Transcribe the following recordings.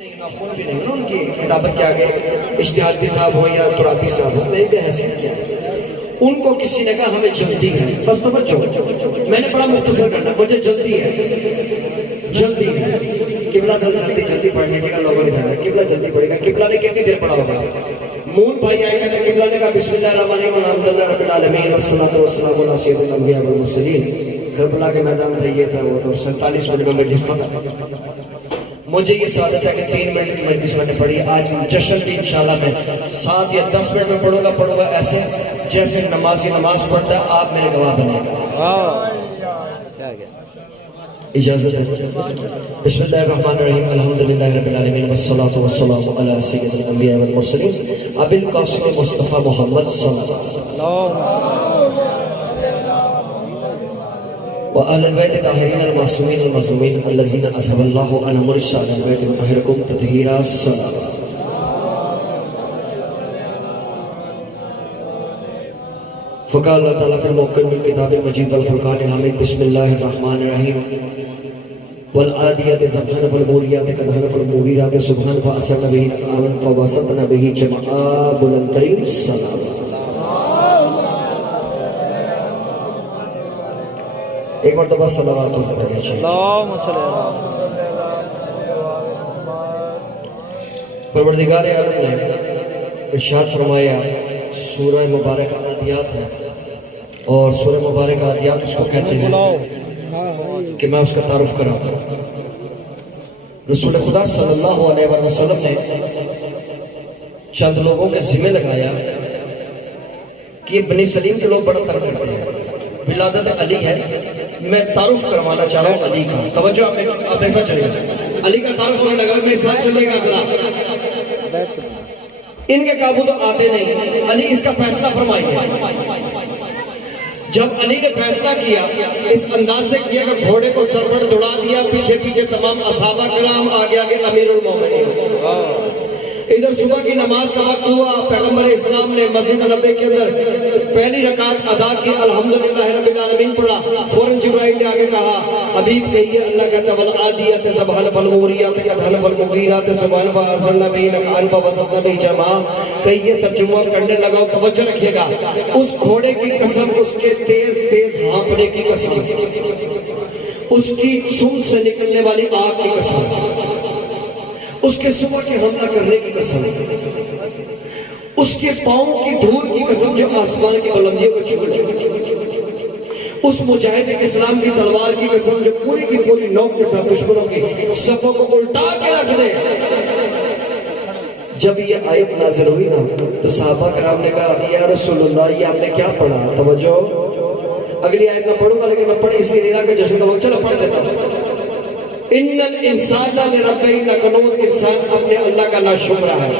ناخن بھی نہیں نا ان کی کتابت کے آگے اشتہادی صاحب ہو یا ترابی صاحب ہو، میری بھی حیثیت کیا ہے. ان کو کسی نے کہا ہمیں جلدی ہے، بس توجہ میں نے بڑا مختصر کرنا، مجھے جلدی ہے، جلدی ہے. قبلہ جلدی جلدی پڑھنے کا لوگوں نے کہا قبلہ جلدی پڑھے گا. قبلہ نے کتنی دیر پڑھا ہوگا؟ مون بھائی آئے گا قبلہ نے کہا بسم اللہ الرحمن الرحیم الحمدللہ رب العالمین والصلاۃ والسلام علی سید الانبیاء والمرسلین. کربلا کے میدان تھا، یہ تھا، وہ تو 47 منٹ میں مجلس تھا. مجھے یہ سعادت ہے کہ 3 منٹ کی مجلس میں نے پڑھی. آج جشن بھی انشاءاللہ میں 7 یا 10 منٹ میں پڑھوں گا ایسے جیسے نمازی نماز پڑھتا ہے. آپ میرے گواہ بنے گا. اجازت ہے. بسم اللہ الرحمن الرحیم الحمدللہ رب العالمین والصلاۃ والسلام علی سید الانبیاء والمرسلین ابی القاسم مصطفی محمد صلی اللہ علیہ وسلم وآل البیت الطاہرین المعصومین المظلومین الذین اذھب اللہ عنہم الرجس علی البیت وطہرکم تطہیرا. فقال اللہ تعالیٰ فی المحکم الکتاب المجید والفرقان الحمید. بسم اللہ الرحمن الرحیم والعادیات ضبحا والموریات قدحا والمغیرات صبحا فأثرن به نقعا فوسطن به جمعا. بلند ترین سلام. ایک مرتبہ صلوات پڑھنا چاہیے. اللہم صلی اللہ. پروردگار عالم نے ارشاد فرمایا سورہ مبارک عادیات ہے، اور سورہ مبارک عادیات اس کو کہتے ہیں کہ میں اس کا تعارف کراؤں. رسول خدا صلی اللہ علیہ وسلم نے چند لوگوں کے ذمہ لگایا کہ یہ بنی سلیم کے لوگ بڑا ترک کرتے ہیں. ولادت علی ہے، میں تعارف کروانا چاہ رہا ہوں علی کا. توجہ آپ ایسا چلے گا، علی کا تعارف ہونے لگا، میرے ساتھ چلے گا. ان کے قابو تو آتے نہیں. علی اس کا فیصلہ فرمائیے. جب علی نے فیصلہ کیا اس انداز سے کیا کہ گھوڑے کو سر پر دوڑا دیا، پیچھے پیچھے تمام اصحابہ کرام، آگے آگے امیر المومنین. ادھر صبح کی نماز کا وقت ہوا، پیغمبر اسلام نے مسجد نبوی کے اندر پہلی رکعت ادا کی، الحمدللہ رب العالمین پڑھا. فوراً جبرائیل نے آگے کہا حبیب کہیے اللہ کہتا والعادیات ضبحا فالموریات قدحا فالمغیرات صبحا فأثرن به نقعا فوسطن به جمعا. کہیے ترجمہ کرنے لگا. توجہ رکھیے گا، اس گھوڑے کی قسم، اس کے تیز تیز ہانپنے کی قسم، اس کی سم سے نکلنے والی آگ کی قسم، اس کے صبح کے حملہ کرنے کی قسم، اس کے پاؤں کی دھول کی قسم جو آسمان کی بلندیوں کو چھو، اس مجاہد اسلام کی تلوار کی قسم جو پوری کی پوری نوک کے ساتھ دشمنوں کی صفوں کو الٹا کے رکھ دے. جب یہ آیت نازل ہوئی نا تو صحابہ کرام نے کہا یا رسول اللہ یہ آپ نے کیا پڑھا؟ توجہ، اگلی آیت میں پڑھوں گا لیکن میں پڑھ اس لیے نہیں رہا کہ جشن کا وقت، چلو پڑھ دیتا ہوں. ان الانسان لربہ لکنود، انسان اپنے اللہ کا ناشکرا ہے.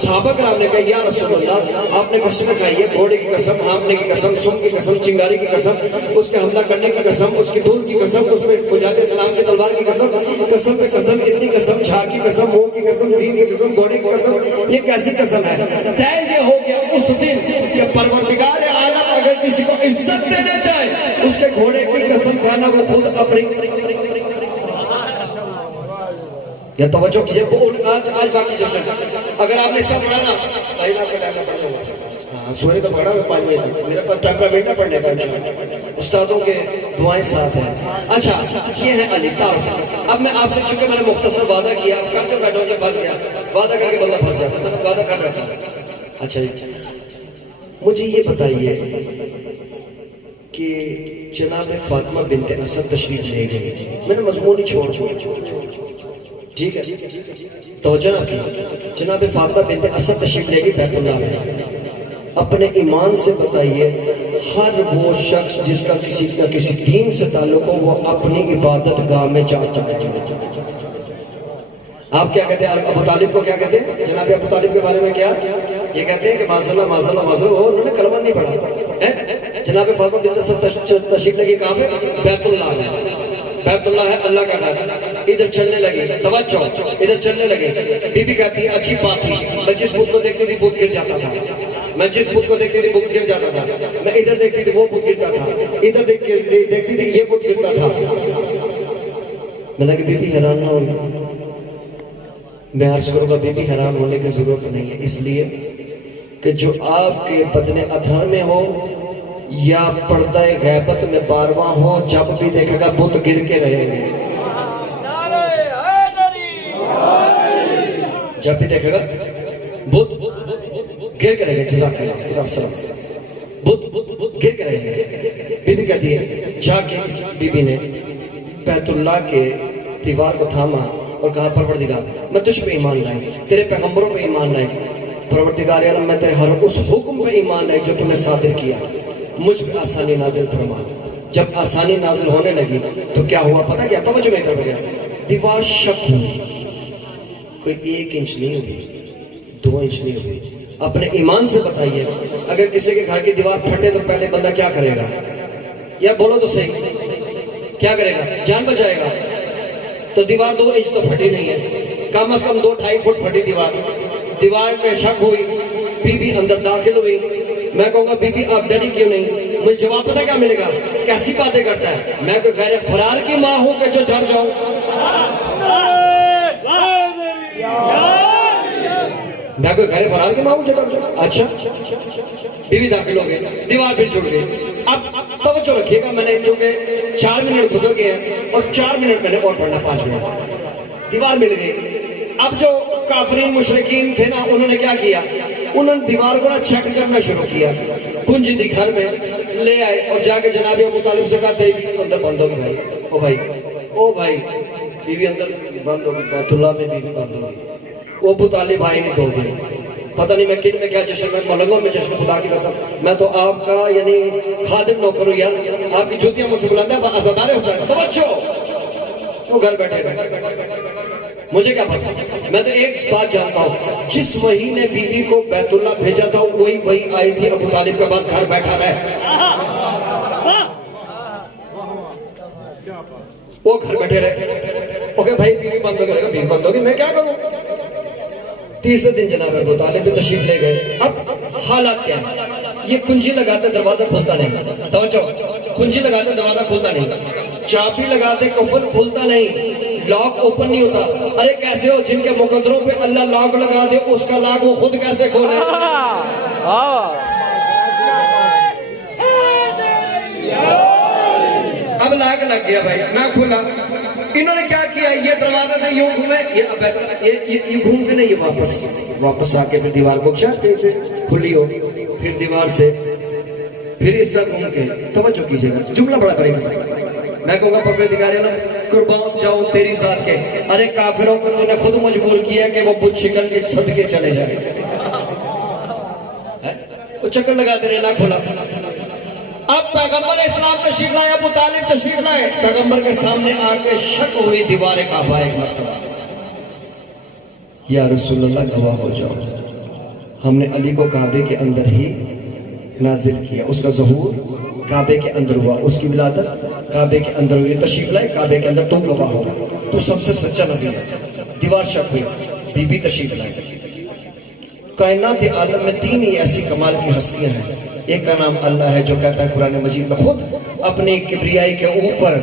صحابہ کرام نے کہا یا رسول اللہ آپ نے قسم کھائی ہے، گھوڑے کی قسم، ہانپنے کی قسم، سم کی قسم، چنگاری کی قسم، اس کے حملہ کرنے کی قسم، اس کی دھول کی قسم، اس پہ مجاہد اسلام کی تلوار کی قسم، قسم پہ قسم، اتنی قسم، جھاگ کی قسم، منہ کی قسم، زین کی قسم، گھوڑے کی قسم، یہ کیسی قسم ہے؟ طے یہ ہو گیا اس دن کہ پروردگار عالم اگر کسی کو عزت دینا چاہے اس کے گھوڑے کی قسم کھانا وہ خود اپنی. یا توجہ کیجئے، آج باقی جشن اگر آپ نے اس کا پڑھا نا سورے کا پڑھا میں 5 بجے تک، میرے پاس ٹیمپرامنٹ نہ پڑھنے کا استادوں کے دعائیں ساتھ ہیں. اچھا یہ ہے علی تعارف. اب میں آپ سے چونکہ میں نے مختصر وعدہ کیا، اب کر کے بیٹھا ہوں، جب پھنس گیا وعدہ کر کے بندہ پھنس جاتا ہے، وعدہ کر رہا تھا. اچھا جی مجھے یہ بتائیے کہ جناب فاطمہ بنت اسد تشریف لے گئی، میں نے مضمون ہی چھوڑ ٹھیک ہے توجہ نہ کی. جناب فاطمہ بنت اسد تشریف لے گئی بیت اللہ میں. اپنے ایمان سے بتائیے ہر وہ شخص جس کا کسی کا کسی دین سے تعلق ہو وہ اپنی عبادت گاہ میں جاتا ہے. آپ کیا کہتے ہیں ابو طالب کو؟ کیا کہتے ہیں جناب ابو طالب کے بارے میں؟ کیا یہ کہتے ہیں کہ ماشاءاللہ ماشاءاللہ ماشاءاللہ، انہوں نے کلمہ نہیں پڑھا. جناب فاطمہ بنت اسد تشریف لے گئی کہاں پہ؟ بیت اللہ میں. بیت اللہ ہے اللہ کا گھر. ادھر چلنے لگی، توجہ، ادھر چلنے لگے. بی بی کہتی ہے اچھی بات تھی، میں جس بت کو دیکھتی تھی بت گر جاتا تھا، میں جس بت کو دیکھتی تھی بت گر جاتا تھا، میں ادھر دیکھتی تھی وہ بت گرتا تھا، ادھر دیکھتی تھی یہ بت گرتا تھا. میں نے کہا بی بی حیران نہ ہوئی، میں عرض کروں گا بی بی حیران ہونے کی ضرورت نہیں ہے، اس لیے کہ جو آپ کے بدن اظہر میں ہو یا پردہ غیبت میں بارواں ہو، جب بھی دیکھے گا بت گر کے رہیں گے، جب بھی دیکھے گا بت گر کے رہیں گے۔ جزاک اللہ السلام، بت گر کے رہیں گے۔ بی بی کہتی ہے جا کے اس بی بی نے بیت اللہ کے دیوار کو تھاما اور کہا پروردگار میں تجھ پہ ایمان لائی، تیرے پیغمبروں پہ ایمان لائی، پروردگار عالم میں تیرے ہر اس حکم پہ ایمان لائی جو تم نے صادر کیا، مجھ پہ آسانی نازل فرما۔ جب آسانی نازل ہونے لگی تو کیا ہوا پتہ کیا؟ توجہ میں کر گیا، دیوار شک ہوئی، کوئی 1 انچ نہیں ہوئی، 2 انچ نہیں ہوئی۔ اپنے ایمان سے بتائیے اگر کسی کے گھر کی دیوار پھٹے تو پہلے بندہ کیا کرے گا؟ یا بولو تو صحیح، کیا کرے گا؟ جان بچائے گا۔ تو دیوار 2 انچ تو پھٹی نہیں ہے، کم از کم 2-2.5 فٹ پھٹی دیوار۔ دیوار میں شک ہوئی، بی بی اندر داخل ہوئی۔ میں کہوں گا بی بی آپ ڈری کیوں نہیں؟ مجھے جواب پتہ کیا ملے گا؟ کیسی باتیں کرتا ہے، میں کوئی غیر فرار کی ماں ہوں کہ جو ڈر جاؤں؟ میں کوئی غیر فرار کی ماں ہوں جو ڈر جاؤں؟ اچھا، بی بی داخل ہو گئے، دیوار پھر جڑ گئی۔ اب توجہ رکھیے گا، میں نے چونکہ 4 منٹ گزر گئے ہیں اور 4 منٹ میں نے اور پڑھنا، 5 منٹ۔ دیوار مل گئی۔ اب جو کافرین مشرکین تھے نا، انہوں نے کیا کیا؟ انہوں نے دیوار کو نا چیک کرنا شروع کیا، کنجی دی گھر میں لے آئے اور جا کے جناب ابو طالب سے کہا تیری بیوی اندر بند ہوگی بھائی، او بھائی بیوی اندر بند ہوگی، بیت اللہ میں بیوی بند ہوگی۔ وہ ابو طالب بھائی نے دو دی، پتہ نہیں میں کن میں کیا جشن میں ملنگوں میں جشن، خدا کی قسم میں تو آپ کا یعنی خادم نوکر ہوں یار، آپ کی جوتیاں مجھ سے بلاتا ہے عزادار حسین توجہ۔ وہ گھر بیٹھے مجھے کیا پتا، میں تو ایک بات جانتا ہوں، جس وحی نے بیوی کو بیت اللہ بھیجا تھا وہی وحی آئی تھی ابو طالب کے پاس، گھر بیٹھا رہے، وہ گھر بیٹھے رہے۔ اوکے بھائی بیوی بند ہو گئی، بیوی بند ہوگی، میں کیا کروں؟ تیسرے دن جناب ابو طالب بھی تشریف لے گئے۔ اب حالات کیا ہے؟ یہ کنجی لگاتے دروازہ کھولتا نہیں، توجہ، کنجی لگاتے دروازہ کھولتا نہیں، چابی لگاتے قفل کھولتا نہیں، لاک اوپن نہیں ہوتا۔ ارے کیسے ہو جن کے مقدروں پہ اللہ لاک لگا دے اس کا لاک وہ خود کیسے کھولے؟ اب لاک لگ گیا بھائی، نہ کھولا۔ انہوں نے کیا کیا؟ یہ دروازے سے یوں گھومے، یہ گھوم کے نہیں، یہ واپس آ کے پھر دیوار کو چاہتے سے کھلی ہو، پھر دیوار سے پھر اس طرح گھوم کے۔ توجہ کیجئے گا، جملہ بڑا پڑے گا۔ میں کہوں گا پروردگار عالم قربان جاؤں تیری ذات کے، ارے کافروں کو تو نے خود مجبور کیا کہ وہ بت شکن کے صدقے چلے جائیں، وہ چکر لگاتے رہے، نہ کھولا۔ اب پیغمبر اسلام تشریف لائے، ابو طالب تشریف لائے، پیغمبر کے سامنے آ کے شک ہوئی دیوار کعبہ ایک مرتبہ، یا رسول اللہ گواہ ہو جاؤ، ہم نے علی کو کعبے کے اندر ہی نازل کیا، اس کا ظہور کعبے کے اندر ہوا، اس کی ولادت کعبے کے اندر ہوئی، تشریف لائے کعبے کے اندر، تم گواہ ہو، تو سب سے سچا نبی ہے۔ دیوار شک ہوئی، بی بی تشریف لائے۔ کائنات عالم میں 3 ہی ایسی کمال کی ہستیاں ہیں، ایک کا نام اللہ ہے جو کہتا ہے قرآن مجید میں، خود اپنی کبریائی کے اوپر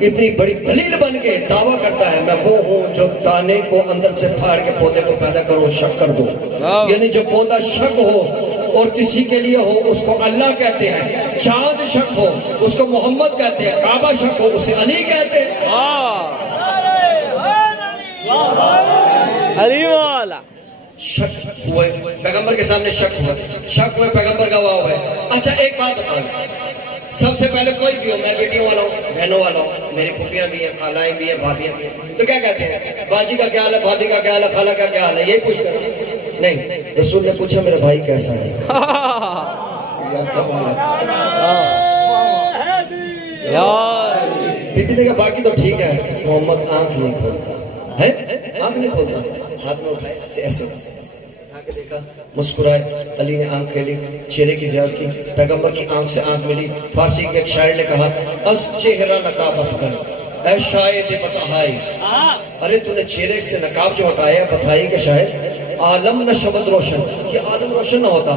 اتنی بڑی دلیل بن کے دعویٰ کرتا ہے، میں وہ ہوں جو دانے کو اندر سے پھاڑ کے پودے کو پیدا کرو، شک کر دو، یعنی جو پودا شک ہو اور کسی کے لیے ہو اس کو اللہ کہتے ہیں، چاند شک ہو اس کو محمد کہتے ہیں، کعبہ شک ہو اسے علی کہتے ہیں۔ علی والا شک ہوئے پیغمبر کے سامنے، شک ہوئے پیغمبر گواہ ہوئے۔ اچھا ایک بات بتاؤ، سب سے پہلے کوئی بھی ہو، میں بیٹیوں والا ہوں، بہنوں والا ہوں، میری پھوپھیاں بھی ہیں، خالائیں بھی ہیں، بھابیاں بھی ہیں، تو کیا کہتے ہیں؟ باجی کا کیا حال ہے، بھابی کا کیا حال ہے، خالہ کا کیا حال ہے، یہی پوچھتے ہیں؟ نہیں، رسول نے پوچھا میرا بھائی کیسا ہے؟ بی بی نے کہا باقی تو ٹھیک ہے، محمد آنکھ نہیں کھولتا ہے، آنکھ نہیں کھولتا، ہاتھ میں اٹھائے ایسے آنکھ دیکھا، مسکرائے، علی نے آنکھ کھیلی، چہرے کی زیادت کی، پیغمبر کی آنکھ سے آنکھ ملی۔ فارسی کے ایک شاعر نے کہا از چہرہ نقاب افغن اے شاید بتہائی، ارے تو نے چہرے سے نقاب جو ہٹایا، بتائی کہ شاید عالم نہ شبد روشن، یہ عالم روشن نہ ہوتا،